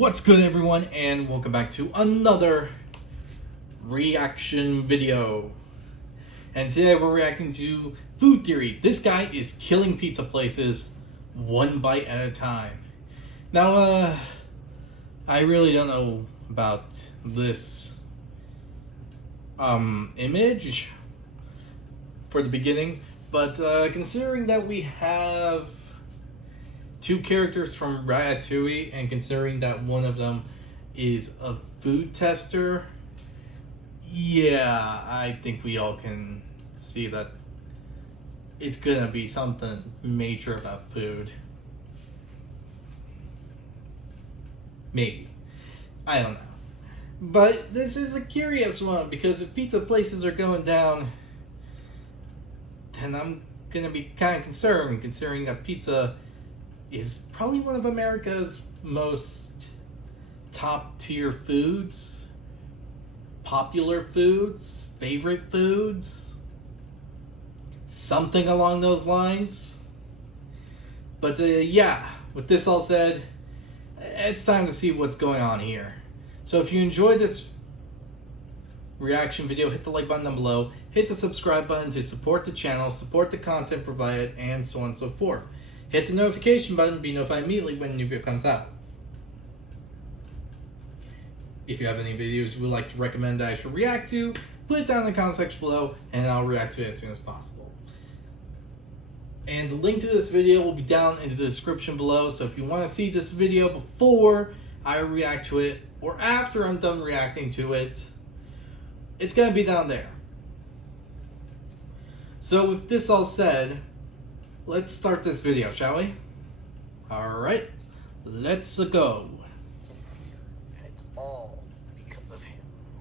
What's good, everyone, and welcome back to another reaction video. And today we're reacting to Food Theory. This guy is killing pizza places one bite at a time. Now, I really don't know about this image for the beginning, but considering that we have two characters from Ratatouille, and considering that one of them is a food tester, yeah, I think we all can see that it's gonna be something major about food. Maybe. I don't know. But this is a curious one, because if pizza places are going down, then I'm gonna be kind of concerned, considering that pizza is probably one of America's most top tier foods, popular foods, favorite foods, something along those lines. But yeah, with this all said, it's time to see what's going on here. So if you enjoyed this reaction video, hit the like button down below, hit the subscribe button to support the channel, support the content provided, and so on and so forth. Hit the notification button to be notified immediately when a new video comes out. If you have any videos you would like to recommend that I should react to, put it down in the comment section below and I'll react to it as soon as possible. And the link to this video will be down in the description below, so if you want to see this video before I react to it or after I'm done reacting to it, it's going to be down there. So with this all said, let's start this video, shall we? Alright, let's go. And it's all because of him.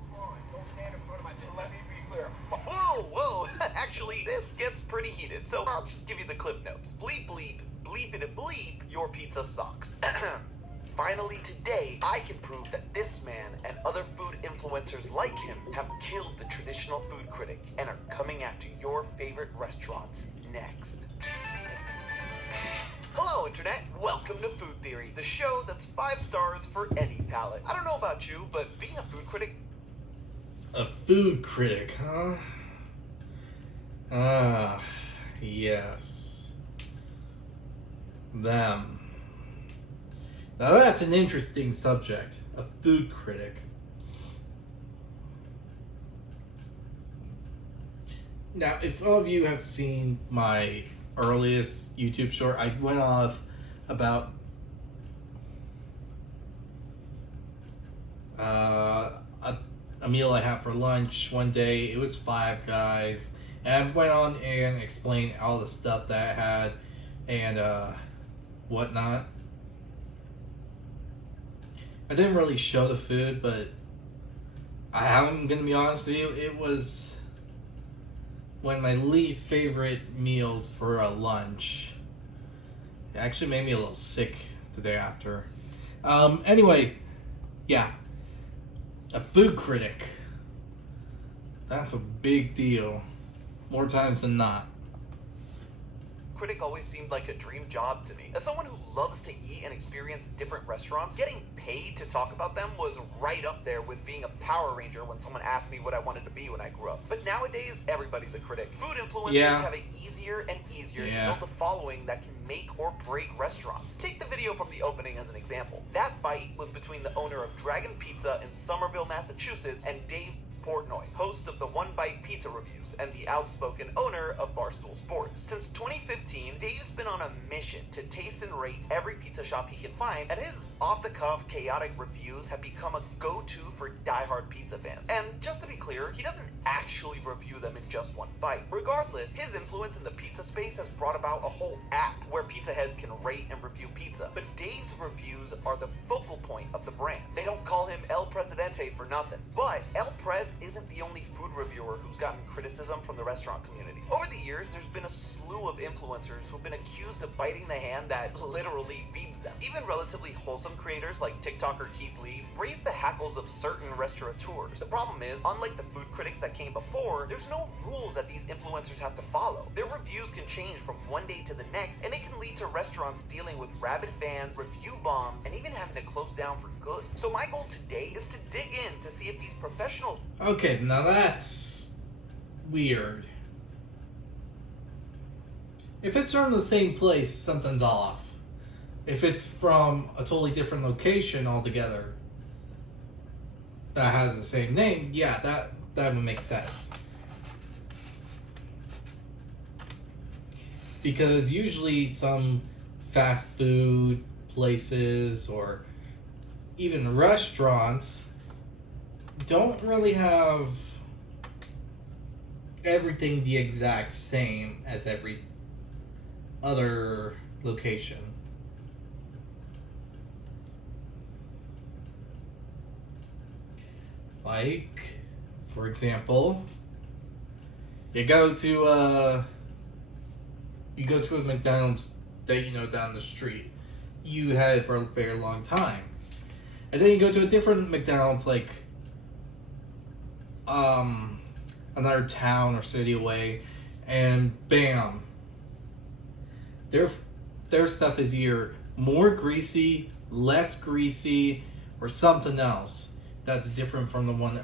Come on, don't stand in front of my business. Let me be clear. Whoa! Actually, this gets pretty heated, so I'll just give you the clip notes. Bleep, bleep, bleep it, bleep, your pizza sucks. Finally today, I can prove that this man and other food influencers like him have killed the traditional food critic and are coming after your favorite restaurants next. Hello, Internet. Welcome to Food Theory, the show that's 5 stars for any palate. I don't know about you, but being a food critic... A food critic, huh? Ah, yes. Them. Now that's an interesting subject, a food critic. Now, if all of you have seen my earliest YouTube short, I went off about a meal I had for lunch one day. It was Five Guys, and I went on and explained all the stuff that I had and whatnot. I didn't really show the food, but I'm gonna be honest with you, it was one of my least favorite meals for a lunch. It actually made me a little sick the day after. Anyway, yeah. A food critic. That's a big deal. More times than not. Critic always seemed like a dream job to me. As someone who loves to eat and experience different restaurants, getting paid to talk about them was right up there with being a Power Ranger when someone asked me what I wanted to be when I grew up. But nowadays, everybody's a critic. Food influencers have it easier and easier to build a following that can make or break restaurants. Take the video from the opening as an example. That fight was between the owner of Dragon Pizza in Somerville, Massachusetts, and Dave Portnoy, host of the One Bite Pizza Reviews and the outspoken owner of Barstool Sports. Since 2015, Dave's been on a mission to taste and rate every pizza shop he can find, and his off-the-cuff, chaotic reviews have become a go-to for diehard pizza fans. And just to be clear, he doesn't actually review them in just one bite. Regardless, his influence in the pizza space has brought about a whole app where pizza heads can rate and review pizza. But Dave's reviews are the focal point of the brand. They don't call him El Presidente for nothing. But El Prez isn't the only food reviewer who's gotten criticism from the restaurant community. Over the years, there's been a slew of influencers who've been accused of biting the hand that literally feeds them. Even relatively wholesome creators like TikToker Keith Lee raised the hackles of certain restaurateurs. The problem is, unlike the food critics that came before, there's no rules that these influencers have to follow. Their reviews can change from one day to the next, and it can lead to restaurants dealing with rabid fans, review bombs, and even having to close down for good. So my goal today is to dig in to see if these professional... Okay, now that's weird. If it's from the same place, something's off. If it's from a totally different location altogether that has the same name, yeah, that would make sense. Because usually some fast food places or even restaurants don't really have everything the exact same as every other location. Like, for example, you go to a McDonald's that you know down the street. You had it for a very long time. And then you go to a different McDonald's like another town or city away, and bam, their stuff is either more greasy, less greasy, or something else that's different from the one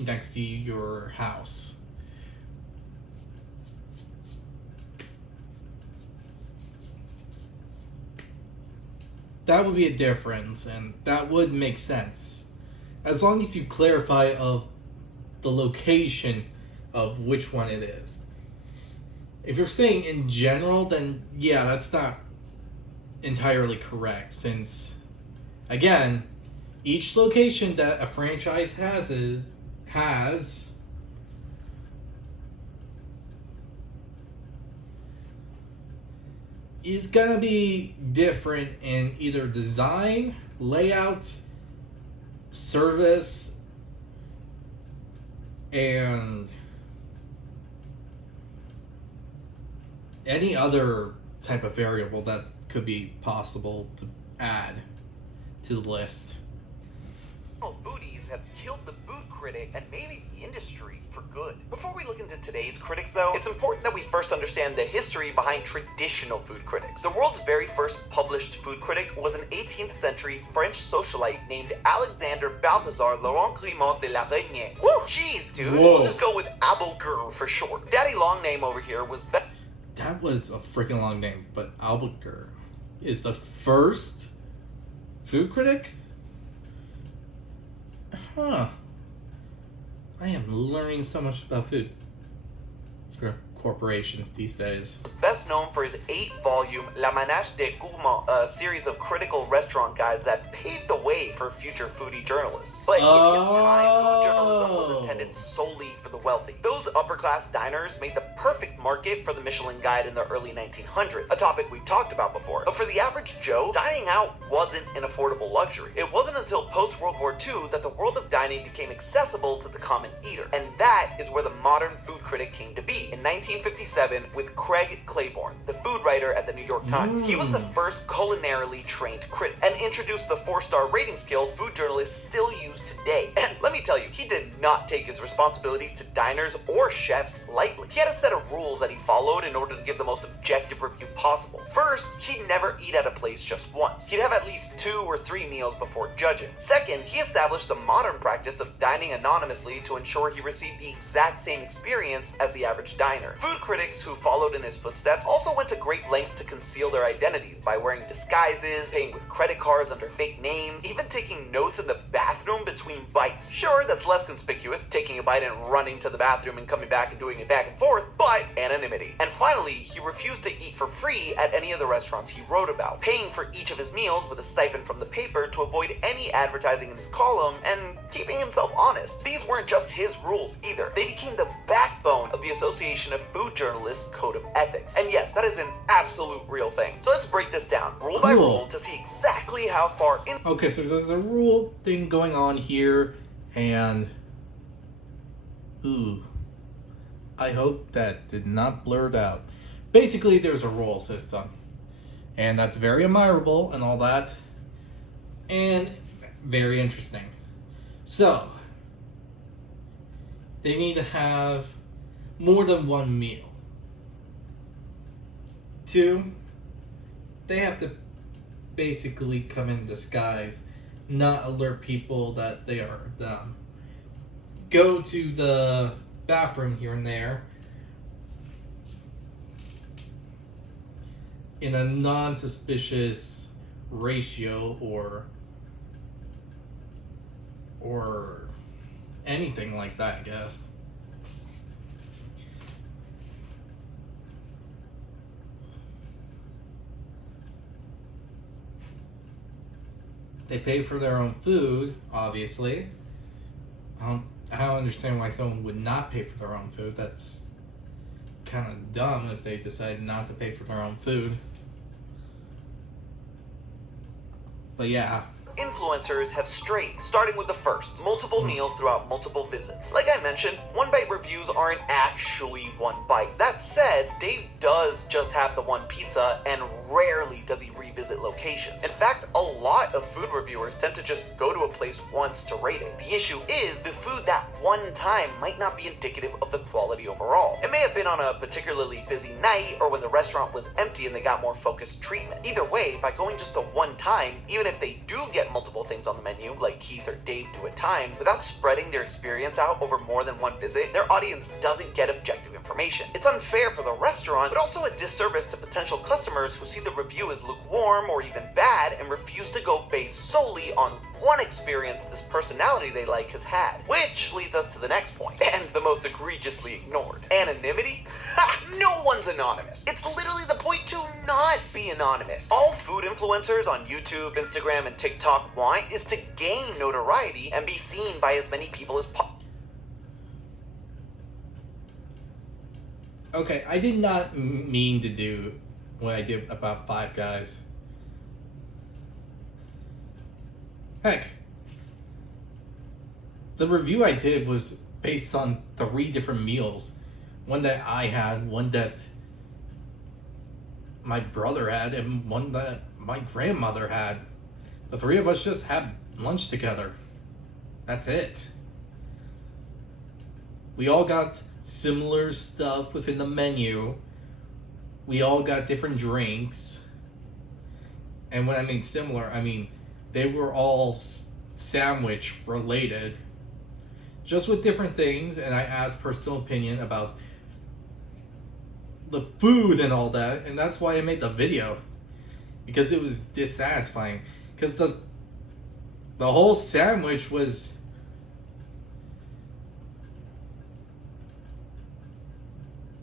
next to your house. That would be a difference, and that would make sense. As long as you clarify of the location of which one it is. If you're saying in general, then yeah, that's not entirely correct, since, again, each location that a franchise has is gonna be different in either design, layout, service, and any other type of variable that could be possible to add to the list. Foodies have killed the food critic and maybe the industry for good. Before we look into today's critics, though, it's important that we first understand the history behind traditional food critics. The world's very first published food critic was an 18th century French socialite named Alexandre Balthazar Laurent Clément de la Reynie. Woo! Jeez, dude. Whoa. We'll just go with Abelgur for short. Daddy long name over here was That was a freaking long name, but Albuquerque is the first food critic? Huh. I am learning so much about food. Corporations these days. Was best known for his 8-volume La Manche des Gourmands, a series of critical restaurant guides that paved the way for future foodie journalists. But in his time, food journalism was intended solely for the wealthy. Those upper-class diners made the perfect market for the Michelin Guide in the early 1900s, a topic we've talked about before. But for the average Joe, dining out wasn't an affordable luxury. It wasn't until post-World War II that the world of dining became accessible to the common eater. And that is where the modern food critic came to be. In 1957 with Craig Claiborne, the food writer at the New York Times. He was the first culinarily trained critic and introduced the 4-star rating scale food journalists still use today. And let me tell you, he did not take his responsibilities to diners or chefs lightly. He had a set of rules that he followed in order to give the most objective review possible. First, he'd never eat at a place just once. He'd have at least 2 or 3 meals before judging. Second, he established the modern practice of dining anonymously to ensure he received the exact same experience as the average diner. Food critics who followed in his footsteps also went to great lengths to conceal their identities by wearing disguises, paying with credit cards under fake names, even taking notes in the bathroom between bites. Sure, that's less conspicuous, taking a bite and running to the bathroom and coming back and doing it back and forth, but anonymity. And finally, he refused to eat for free at any of the restaurants he wrote about, paying for each of his meals with a stipend from the paper to avoid any advertising in his column and keeping himself honest. These weren't just his rules either. They became the backbone of the Association of Food Journalists Code of Ethics. And yes, that is an absolute real thing. So let's break this down rule by rule to see exactly how far in. Okay, so there's a rule thing going on here, and I hope that did not blur it out. Basically, there's a rule system. And that's very admirable and all that. And very interesting. So, they need to have more than one meal. 2, they have to basically come in disguise, not alert people that they are them. Go to the bathroom here and there in a non-suspicious ratio or anything like that, I guess. They pay for their own food, obviously. I don't understand why someone would not pay for their own food. That's kind of dumb if they decide not to pay for their own food. But yeah. Influencers have strayed, starting with the first, multiple meals throughout multiple visits. Like I mentioned, one bite reviews aren't actually one bite. That said, Dave does just have the one pizza, and rarely does he revisit locations. In fact, a lot of food reviewers tend to just go to a place once to rate it. The issue is, the food that one time might not be indicative of the quality overall. It may have been on a particularly busy night, or when the restaurant was empty and they got more focused treatment. Either way, by going just the one time, even if they do get multiple things on the menu, like Keith or Dave do at times, without spreading their experience out over more than one visit, their audience doesn't get objective information. It's unfair for the restaurant, but also a disservice to potential customers who see the review as lukewarm or even bad and refuse to go based solely on one experience this personality they like has had. Which leads us to the next point, and the most egregiously ignored. Anonymity? Ha! No one's anonymous. It's literally the point to not be anonymous. All food influencers on YouTube, Instagram, and TikTok want is to gain notoriety and be seen by as many people as possible. Okay, I did not mean to do what I did about Five Guys. Heck, the review I did was based on 3 different meals. One that I had, one that my brother had, and one that my grandmother had. The 3 of us just had lunch together. That's it. We all got similar stuff within the menu. We all got different drinks. And when I mean similar, I mean they were all sandwich related, just with different things, and I asked personal opinion about the food and all that, and that's why I made the video, because it was dissatisfying, because the whole sandwich was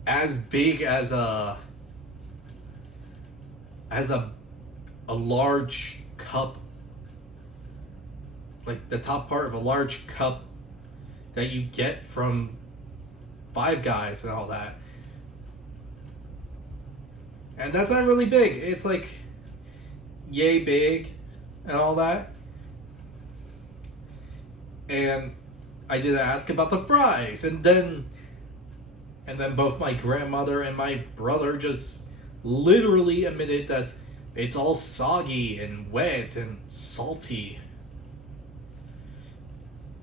as big as a large cup, like the top part of a large cup that you get from Five Guys and all that. And that's not really big. It's like yay big and all that. And I did ask about the fries, and then both my grandmother and my brother just literally admitted that it's all soggy and wet and salty.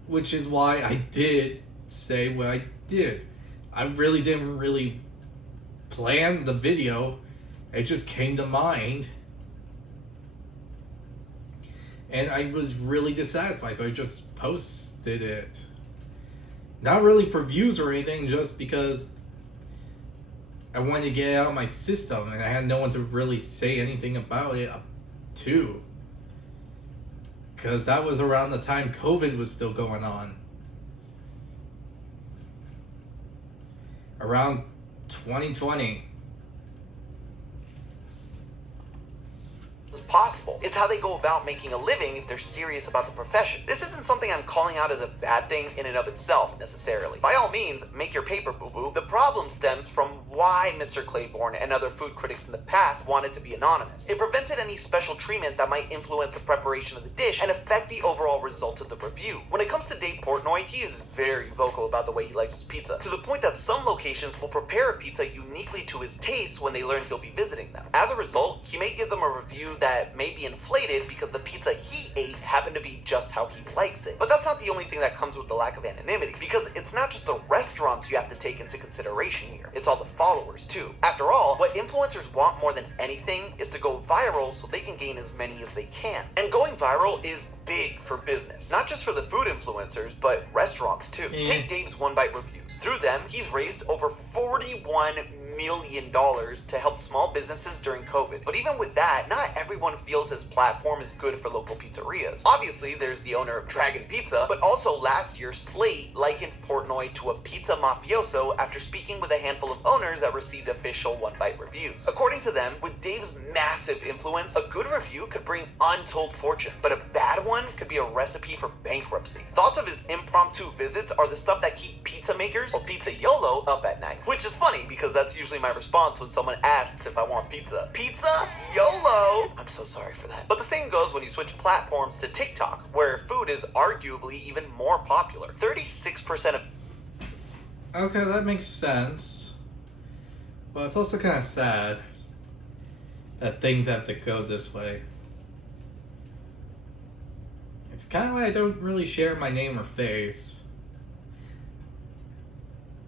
Which is why I did say what I did. I really didn't plan the video. It just came to mind. And I was really dissatisfied, so I just posted it. Not really for views or anything, just because I wanted to get it out of my system, and I had no one to really say anything about it to. Because that was around the time COVID was still going on. Around 2020. possible. It's how they go about making a living if they're serious about the profession. This isn't something I'm calling out as a bad thing in and of itself, necessarily. By all means, make your paper, boo-boo. The problem stems from why Mr. Claiborne and other food critics in the past wanted to be anonymous. It prevented any special treatment that might influence the preparation of the dish and affect the overall result of the review. When it comes to Dave Portnoy, he is very vocal about the way he likes his pizza, to the point that some locations will prepare a pizza uniquely to his taste when they learn he'll be visiting them. As a result, he may give them a review that may be inflated because the pizza he ate happened to be just how he likes it. But that's not the only thing that comes with the lack of anonymity, because it's not just the restaurants you have to take into consideration here, it's all the followers too. After all, what influencers want more than anything is to go viral so they can gain as many as they can. And going viral is big for business, not just for the food influencers, but restaurants too. Take Dave's One Bite reviews. Through them, he's raised over $41 million to help small businesses during COVID. But even with that, not everyone feels his platform is good for local pizzerias. Obviously, there's the owner of Dragon Pizza, but also last year, Slate likened Portnoy to a pizza mafioso after speaking with a handful of owners that received official One Bite reviews. According to them, with Dave's massive influence, a good review could bring untold fortunes, but a bad one could be a recipe for bankruptcy. Thoughts of his impromptu visits are the stuff that keep pizza makers, or pizza YOLO, up at night. Which is funny, because that's usually my response when someone asks if I want pizza. Pizza? YOLO! I'm so sorry for that. But the same goes when you switch platforms to TikTok, where food is arguably even more popular. 36% of... Okay, that makes sense. But it's also kind of sad that things have to go this way. It's kind of why I don't really share my name or face.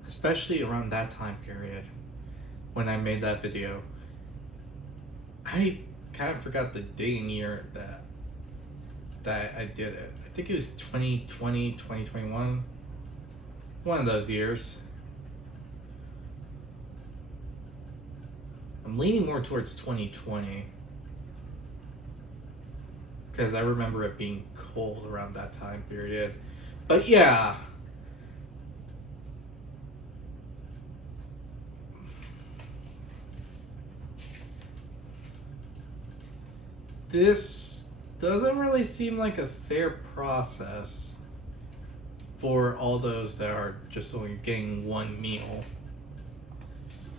Especially around that time period when I made that video. I kind of forgot the day and year that I did it. I think it was 2020, 2021. One of those years. I'm leaning more towards 2020. Because I remember it being cold around that time period. But yeah. This doesn't really seem like a fair process for all those that are just only getting one meal.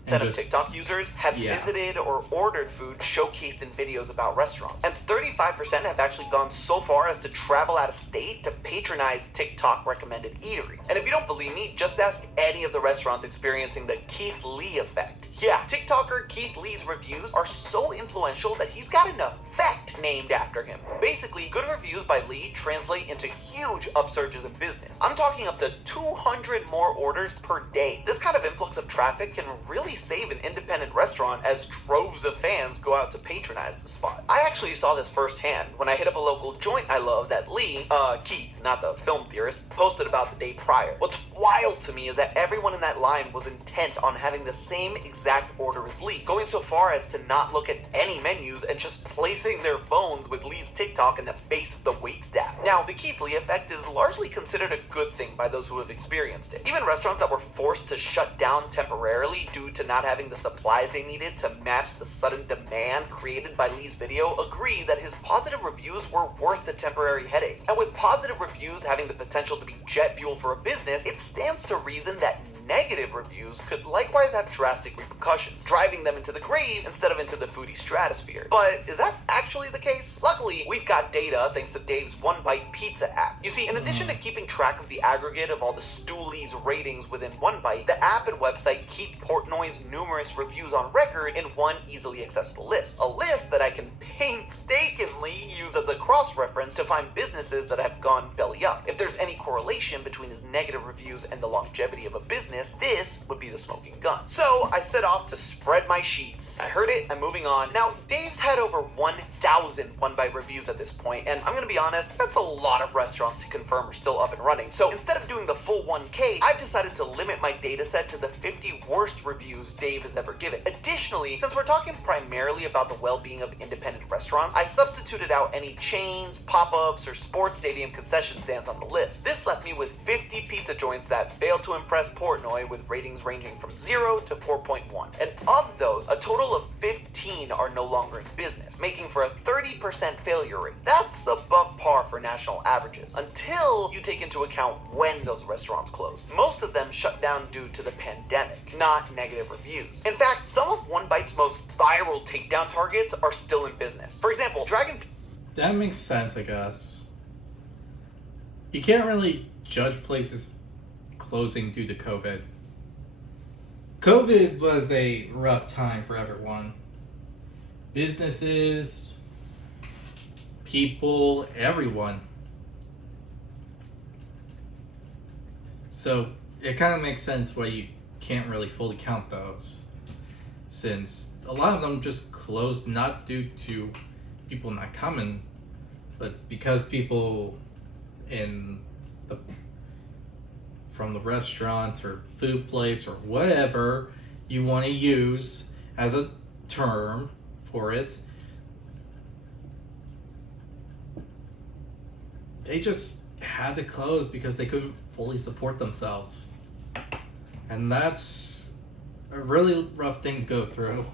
Of TikTok users have visited or ordered food showcased in videos about restaurants. And 35% have actually gone so far as to travel out of state to patronize TikTok recommended eateries. And if you don't believe me, just ask any of the restaurants experiencing the Keith Lee effect. Yeah, TikToker Keith Lee's reviews are so influential that he's got an effect named after him. Basically, good reviews by Lee translate into huge upsurges in business. I'm talking up to 200 more orders per day. This kind of influx of traffic can really save an independent restaurant as droves of fans go out to patronize the spot. I actually saw this firsthand when I hit up a local joint I love that Lee, Keith, not the film theorist, posted about the day prior. What's wild to me is that everyone in that line was intent on having the same exact order as Lee, going so far as to not look at any menus and just placing their phones with Lee's TikTok in the face of the waitstaff. Now, the Keith Lee effect is largely considered a good thing by those who have experienced it. Even restaurants that were forced to shut down temporarily due to not having the supplies they needed to match the sudden demand created by Lee's video agree that his positive reviews were worth the temporary headache. And with positive reviews having the potential to be jet fuel for a business, it stands to reason that negative reviews could likewise have drastic repercussions, driving them into the grave instead of into the foodie stratosphere. But is that actually the case? Luckily, we've got data thanks to Dave's One Bite Pizza app. You see, in addition to keeping track of the aggregate of all the Stoolies ratings within One Bite, the app and website keep Portnoy's numerous reviews on record in one easily accessible list. A list that I can painstakingly use as a cross-reference to find businesses that have gone belly up. If there's any correlation between his negative reviews and the longevity of a business, this would be the smoking gun. So I set off to spread my sheets. I heard it, I'm moving on. Now, Dave's had over 1,000 One Bite reviews at this point, and I'm gonna be honest, that's a lot of restaurants to confirm are still up and running. So instead of doing the full 1K, I've decided to limit my data set to the 50 worst reviews Dave has ever given. Additionally, since we're talking primarily about the well-being of independent restaurants, I substituted out any chains, pop-ups, or sports stadium concession stands on the list. This left me with 50 pizza joints that failed to impress Portnoy Illinois with ratings ranging from 0 to 4.1. And of those, a total of 15 are no longer in business, making for a 30% failure rate. That's above par for national averages, until you take into account when those restaurants closed. Most of them shut down due to the pandemic, not negative reviews. In fact, some of One Bite's most viral takedown targets are still in business. For example, Dragon... That makes sense, I guess. You can't really judge places closing due to COVID. COVID was a rough time for everyone. Businesses, people, everyone. So it kind of makes sense why you can't really fully count those, since a lot of them just closed not due to people not coming, but because people from the restaurant or food place or whatever you want to use as a term for it, they just had to close because they couldn't fully support themselves. And that's a really rough thing to go through.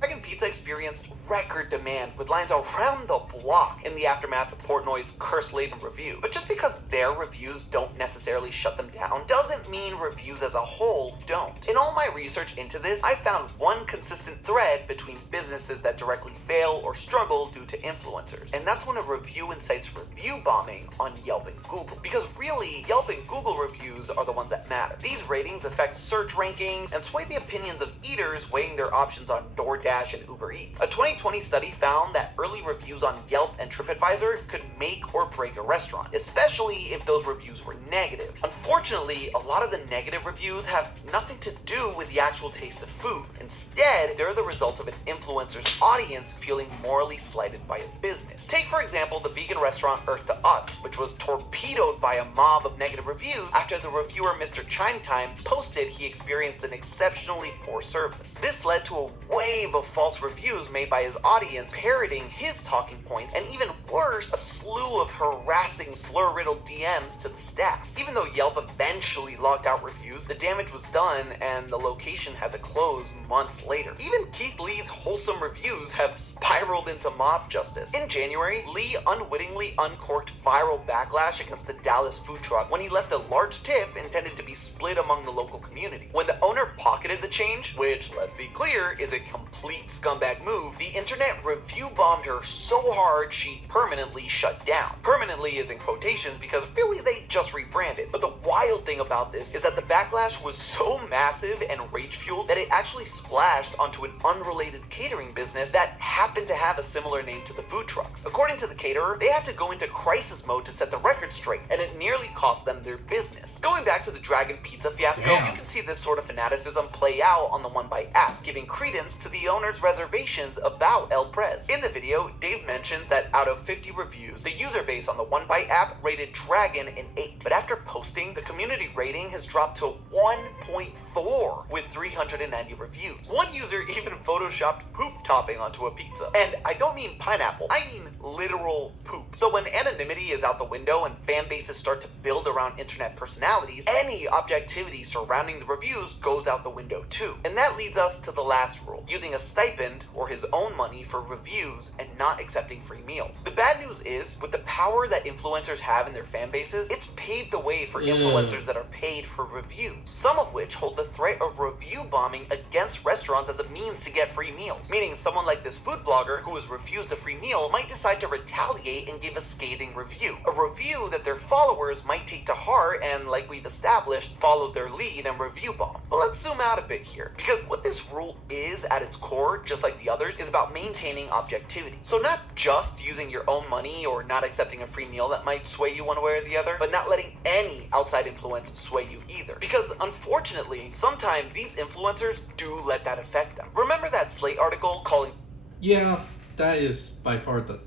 Dragon Pizza experienced record demand with lines around the block in the aftermath of Portnoy's curse-laden review. But just because their reviews don't necessarily shut them down doesn't mean reviews as a whole don't. In all my research into this, I found one consistent thread between businesses that directly fail or struggle due to influencers. And that's when a review incites review bombing on Yelp and Google. Because really, Yelp and Google reviews are the ones that matter. These ratings affect search rankings and sway the opinions of eaters weighing their options on DoorDash and Uber Eats. A 2020 study found that early reviews on Yelp and TripAdvisor could make or break a restaurant, especially if those reviews were negative. Unfortunately, a lot of the negative reviews have nothing to do with the actual taste of food. Instead, they're the result of an influencer's audience feeling morally slighted by a business. Take, for example, the vegan restaurant Earth to Us, which was torpedoed by a mob of negative reviews after the reviewer Mr. Chime Time posted he experienced an exceptionally poor service. This led to a wave of false reviews made by his audience parroting his talking points, and even worse, a slew of harassing slur-riddled DMs to the staff. Even though Yelp eventually logged out reviews, the damage was done and the location had to close months later. Even Keith Lee's wholesome reviews have spiraled into mob justice. In January, Lee unwittingly uncorked viral backlash against the Dallas food truck when he left a large tip intended to be split among the local community. When the owner pocketed the change, which, let's be clear, is a complete scumbag move, the internet review bombed her so hard she permanently shut down. Permanently is in quotations because really they just rebranded. But the wild thing about this is that the backlash was so massive and rage-fueled that it actually splashed onto an unrelated catering business that happened to have a similar name to the food trucks. According to the caterer, they had to go into crisis mode to set the record straight, and it nearly cost them their business. Going back to the Dragon Pizza fiasco, you can see this sort of fanaticism play out on the One Bite app, giving credence to the owner's reservations about El Prez. In the video, Dave mentions that out of 50 reviews, the user base on the One Bite app rated Dragon an 8. But after posting, the community rating has dropped to 1.4 with 390 reviews. One user even photoshopped poop topping onto a pizza. And I don't mean pineapple, I mean literal poop. So when anonymity is out the window and fan bases start to build around internet personalities, any objectivity surrounding the reviews goes out the window too. And that leads us to the last rule, using a stipend or his own money for reviews and not accepting free meals. The bad news is, with the power that influencers have in their fan bases, it's paved the way for influencers that are paid for reviews, some of which hold the threat of review bombing against restaurants as a means to get free meals. Meaning someone like this food blogger who was refused a free meal might decide to retaliate and give a scathing review. A review that their followers might take to heart and, like we've established, follow their lead and review bomb. But let's zoom out a bit here, because what this rule is at its core, just like the others, is about maintaining objectivity. So not just using your own money or not accepting a free meal that might sway you one way or the other, but not letting any outside influence sway you either. Because unfortunately, sometimes these influencers do let that affect them. Remember that Slate article calling... Yeah, that is by far the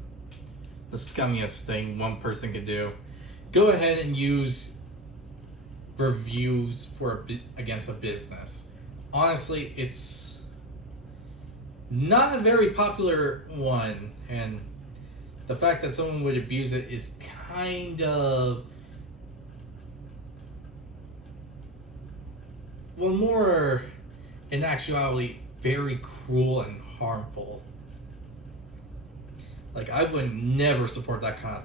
scummiest thing one person could do. Go ahead and use reviews against a business. Honestly, it's not a very popular one, and the fact that someone would abuse it is kind of well, more in actuality, very cruel and harmful. Like, I would never support that kind of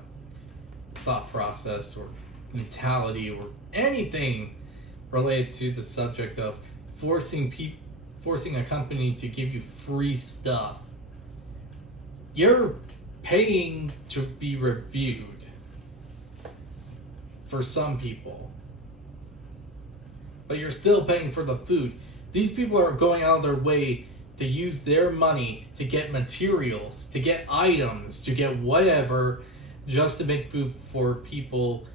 thought process or mentality or anything related to the subject of forcing a company to give you free stuff. You're paying to be reviewed for some people, but you're still paying for the food. These people are going out of their way to use their money to get materials, to get items, to get whatever, just to make food for people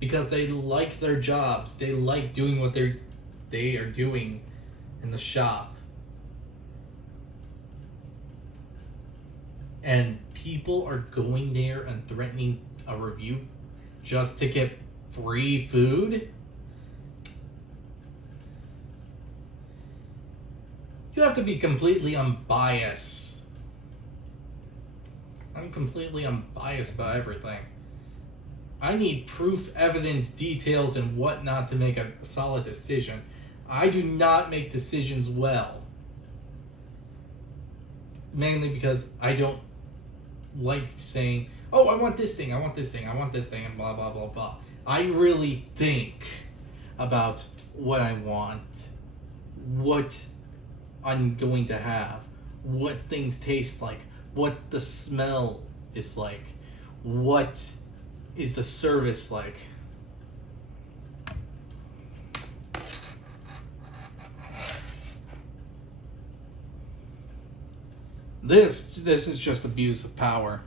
because they like their jobs. They like doing what they are doing in the shop. And people are going there and threatening a review just to get free food? You have to be completely unbiased. I'm completely unbiased about everything. I need proof, evidence, details, and whatnot to make a solid decision. I do not make decisions well. Mainly because I don't like saying, oh, I want this thing, I want this thing, I want this thing, and blah, blah, blah, blah. I really think about what I want, what I'm going to have, what things taste like, what the smell is like, what is the service like. This is just abuse of power.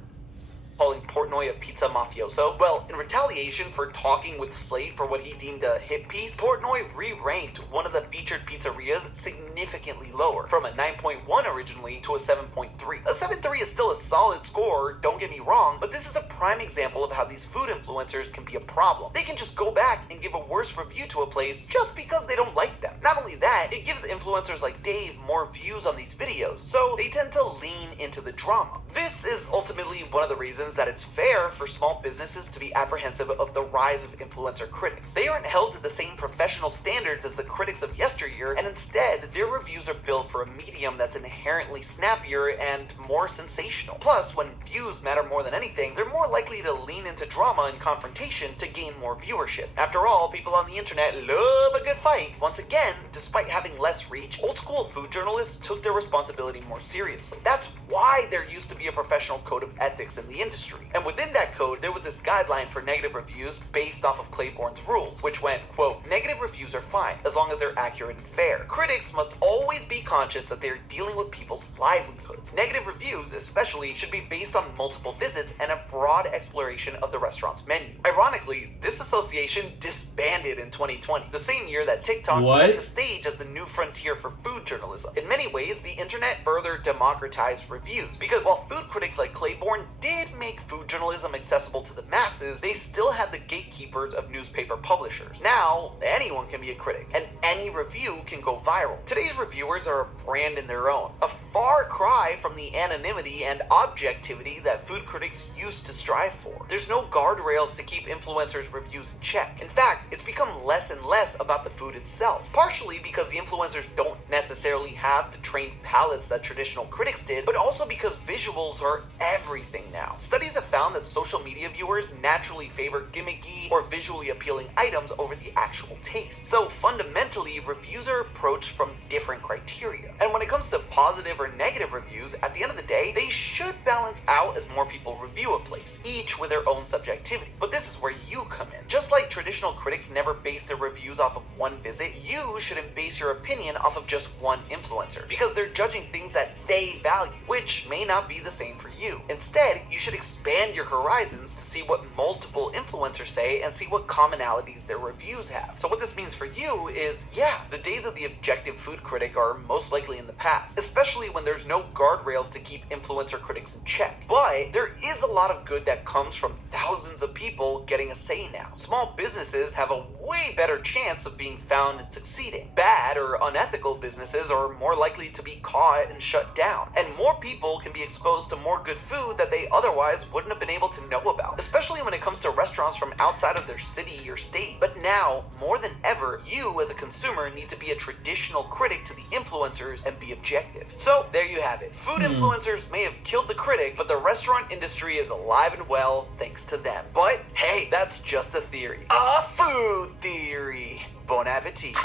Calling Portnoy a pizza mafioso? Well, in retaliation for talking with Slate for what he deemed a hit piece, Portnoy re-ranked one of the featured pizzerias significantly lower, from a 9.1 originally to a 7.3. A 7.3 is still a solid score, don't get me wrong, but this is a prime example of how these food influencers can be a problem. They can just go back and give a worse review to a place just because they don't like them. Not only that, it gives influencers like Dave more views on these videos, so they tend to lean into the drama. This is ultimately one of the reasons that it's fair for small businesses to be apprehensive of the rise of influencer critics. They aren't held to the same professional standards as the critics of yesteryear, and instead, their reviews are built for a medium that's inherently snappier and more sensational. Plus, when views matter more than anything, they're more likely to lean into drama and confrontation to gain more viewership. After all, people on the internet love a good fight. Once again, despite having less reach, old school food journalists took their responsibility more seriously. That's why there used to be a professional code of ethics in the industry. And within that code, there was this guideline for negative reviews based off of Claiborne's rules, which went, quote, negative reviews are fine, as long as they're accurate and fair. Critics must always be conscious that they're dealing with people's livelihoods. Negative reviews, especially, should be based on multiple visits and a broad exploration of the restaurant's menu. Ironically, this association disbanded in 2020, the same year that TikTok set the stage as the new frontier for food journalism. In many ways, the internet further democratized reviews, because while food critics like Claiborne did make food journalism accessible to the masses, they still had the gatekeepers of newspaper publishers. Now, anyone can be a critic, and any review can go viral. Today's reviewers are a brand in their own, a far cry from the anonymity and objectivity that food critics used to strive for. There's no guardrails to keep influencers' reviews in check. In fact, it's become less and less about the food itself, partially because the influencers don't necessarily have the trained palates that traditional critics did, but also because visuals are everything now. Studies have found that social media viewers naturally favor gimmicky or visually appealing items over the actual taste. So fundamentally, reviews are approached from different criteria. And when it comes to positive or negative reviews, at the end of the day, they should balance out as more people review a place, each with their own subjectivity. But this is where you come in. Just like traditional critics never base their reviews off of one visit, you shouldn't base your opinion off of just one influencer, because they're judging things that they value, which may not be the same for you. Instead, you should expand your horizons to see what multiple influencers say and see what commonalities their reviews have. So what this means for you is, yeah, the days of the objective food critic are most likely in the past, especially when there's no guardrails to keep influencer critics in check. But there is a lot of good that comes from thousands of people getting a say now. Small businesses have a way better chance of being found and succeeding. Bad or unethical businesses are more likely to be caught and shut down. And more people can be exposed to more good food that they otherwise wouldn't have been able to know about, especially when it comes to restaurants from outside of their city or state. But now, more than ever, you as a consumer need to be a traditional critic to the influencers and be objective. So there you have it. Food influencers may have killed the critic, but the restaurant industry is alive and well thanks to them. But hey, that's just a theory. A food theory. Bon appetit.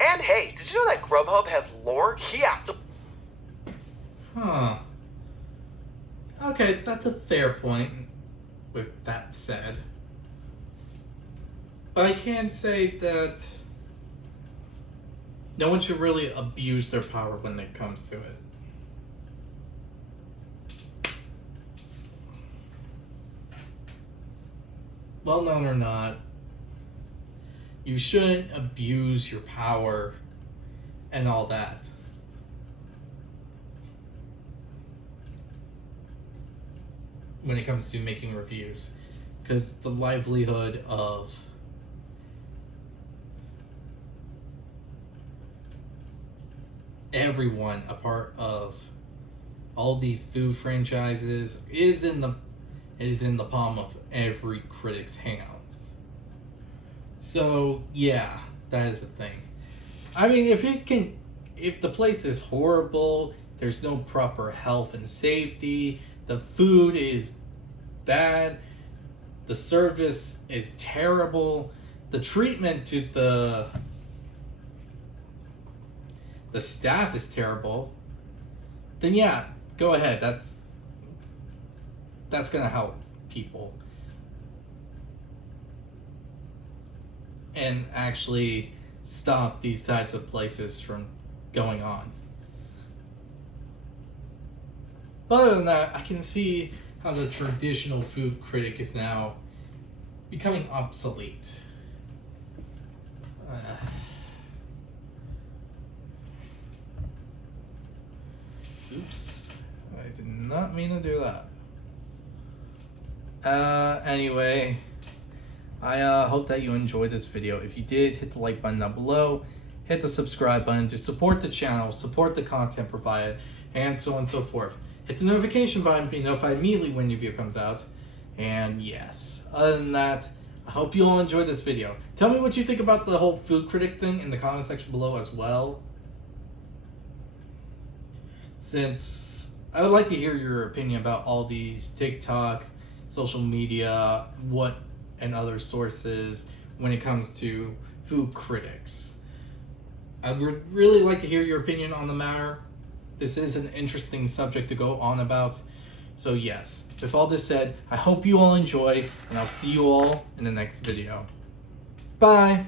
And hey, did you know that Grubhub has lore? Yeah. Huh. Okay, that's a fair point, with that said. But I can say that no one should really abuse their power when it comes to it. Well known or not, you shouldn't abuse your power and all that. When it comes to making reviews, because the livelihood of everyone a part of all these food franchises is in the palm of every critic's hands. So yeah, that is the thing. I mean, if the place is horrible, there's no proper health and safety, the food is bad, the service is terrible, the treatment to the staff is terrible, then yeah, go ahead. That's gonna help people and actually stop these types of places from going on. But other than that, I can see how the traditional food critic is now becoming obsolete. Oops, I did not mean to do that. Anyway, I hope that you enjoyed this video. If you did, hit the like button down below, hit the subscribe button to support the channel, support the content provided, and so on and so forth. Hit the notification button to be notified immediately when new video comes out. And yes, other than that, I hope you all enjoyed this video. Tell me what you think about the whole food critic thing in the comment section below as well, since I would like to hear your opinion about all these TikTok, social media, and other sources when it comes to food critics. I would really like to hear your opinion on the matter. This is an interesting subject to go on about. So yes, with all this said, I hope you all enjoy, and I'll see you all in the next video. Bye!